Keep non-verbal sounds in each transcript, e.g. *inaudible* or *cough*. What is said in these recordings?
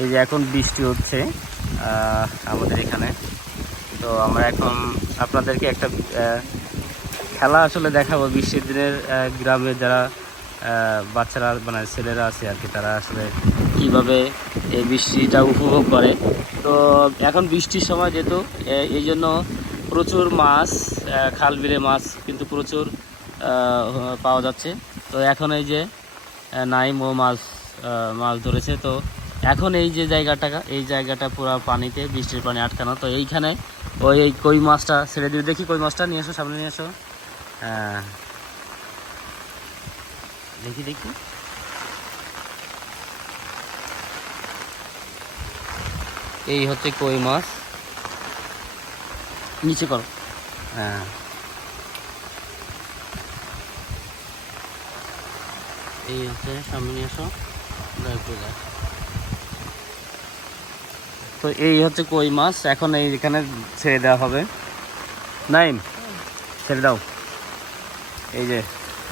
এই যে এখন বৃষ্টি হচ্ছে আমাদের এখানে। তো আমরা এখন আপনাদেরকে একটা খেলা আসলে দেখাবো বৃষ্টির দিনের গ্রামে যারা বাচ্চারা মানে ছেলেরা আছে আর কি, তারা আসলে কীভাবে এই বৃষ্টিটা উপভোগ করে। তো এখন বৃষ্টির সময় যেহেতু এই জন্য প্রচুর মাছ খাল বিলে মাছ কিন্তু প্রচুর পাওয়া যাচ্ছে। তো এখন এই যে নাইম ও মাছ মাছ ধরেছে। তো এখন এই যে জায়গাটা, এই জায়গাটা পুরো পানিতে, বৃষ্টির পানি আটকানো। তো এইখানে ওই, এই কই মাছটা ছেড়ে দিয়ে দেখি কই মাছটা নিয়ে এসো, সামনে নিয়ে এসো। হ্যাঁ। দেখি দেখি। এই হচ্ছে কই মাছ। নিচে করো। হ্যাঁ। এই হচ্ছে, সামনে নিয়ে এসো। দাও। তো এই হচ্ছে কই মাছ, এখন এই এখানে ছেড়ে দেওয়া হবে। নাইম, ছেড়ে দাও। এই যে,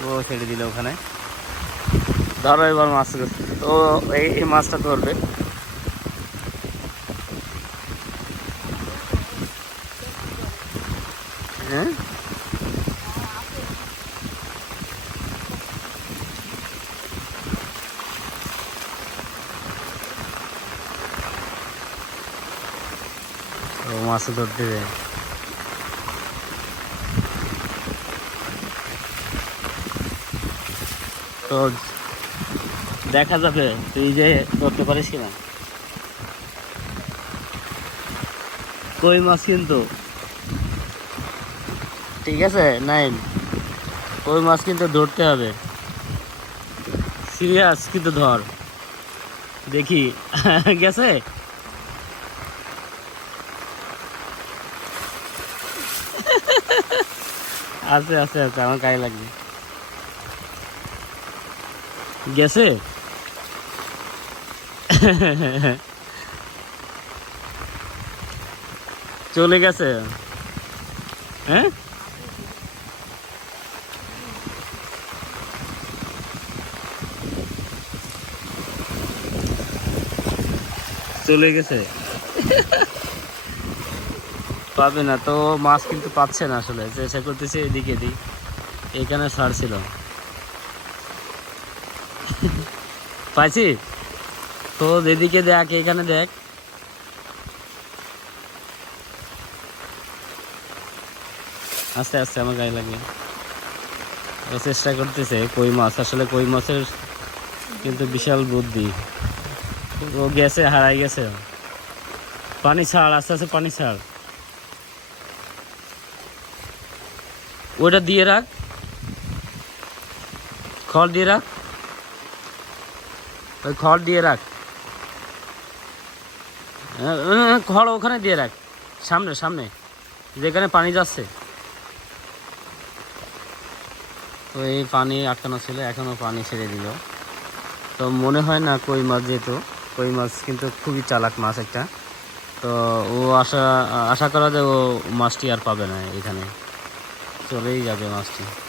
ও ছেড়ে দিল ওখানে। ধরো এবার মাছ তো এই এই মাছটা ধরবে। হ্যাঁ? ও মাছ ধরতে যায় তো দেখা যাবে, তুই যে ধরতে পারিস কিনা। কই মাছ কিন্তু? ঠিক আছে নাইন কই মাছ কিন্তু ধরতে হবে। সিরিয়াস কিন্তু ধর। দেখি, *laughs* গেছে? *laughs* আছে আছে আছে আমার গায়ে লাগবে। গেছে? *laughs* চলে গেছে? হ্যাঁ? চলে গেছে? *laughs* পাবে না, তো মাছ কিন্তু পাচ্ছে না আসলে। চেষ্টা করতেছে, এদিকে দিই এখানে ছাড়ছিল পাইছি? তো এদিকে দেখ, এখানে দেখ। আস্তে আস্তে আমার গায়ে লাগে। চেষ্টা করতেছে, কই মাছ? আসলে কই মাছের কিন্তু বিশাল বুদ্ধি। ও গেছে, হারাই গেছে। পানি ছাড়, আস্তে আস্তে পানি ছাড়। ওটা দিয়ে রাখ। খড় দিয়ে রাখ। ওই খড় দিয়ে রাখ। হ্যাঁ, হ্যাঁ, খড় ওখানে দিয়ে রাখ। সামনে সামনে। যেখানে পানি যাচ্ছে। তো এই পানি আটকানো ছিল এখনও পানি ছেড়ে দিল। তো মনে হয় না কই মাছ যেহেতু কই মাছ কিন্তু খুবই চালাক মাছ একটা। তো ও আশা আশা করা যায় ও মাছটি আর পাবে না এখানে। চলেই যাবে মাছটি।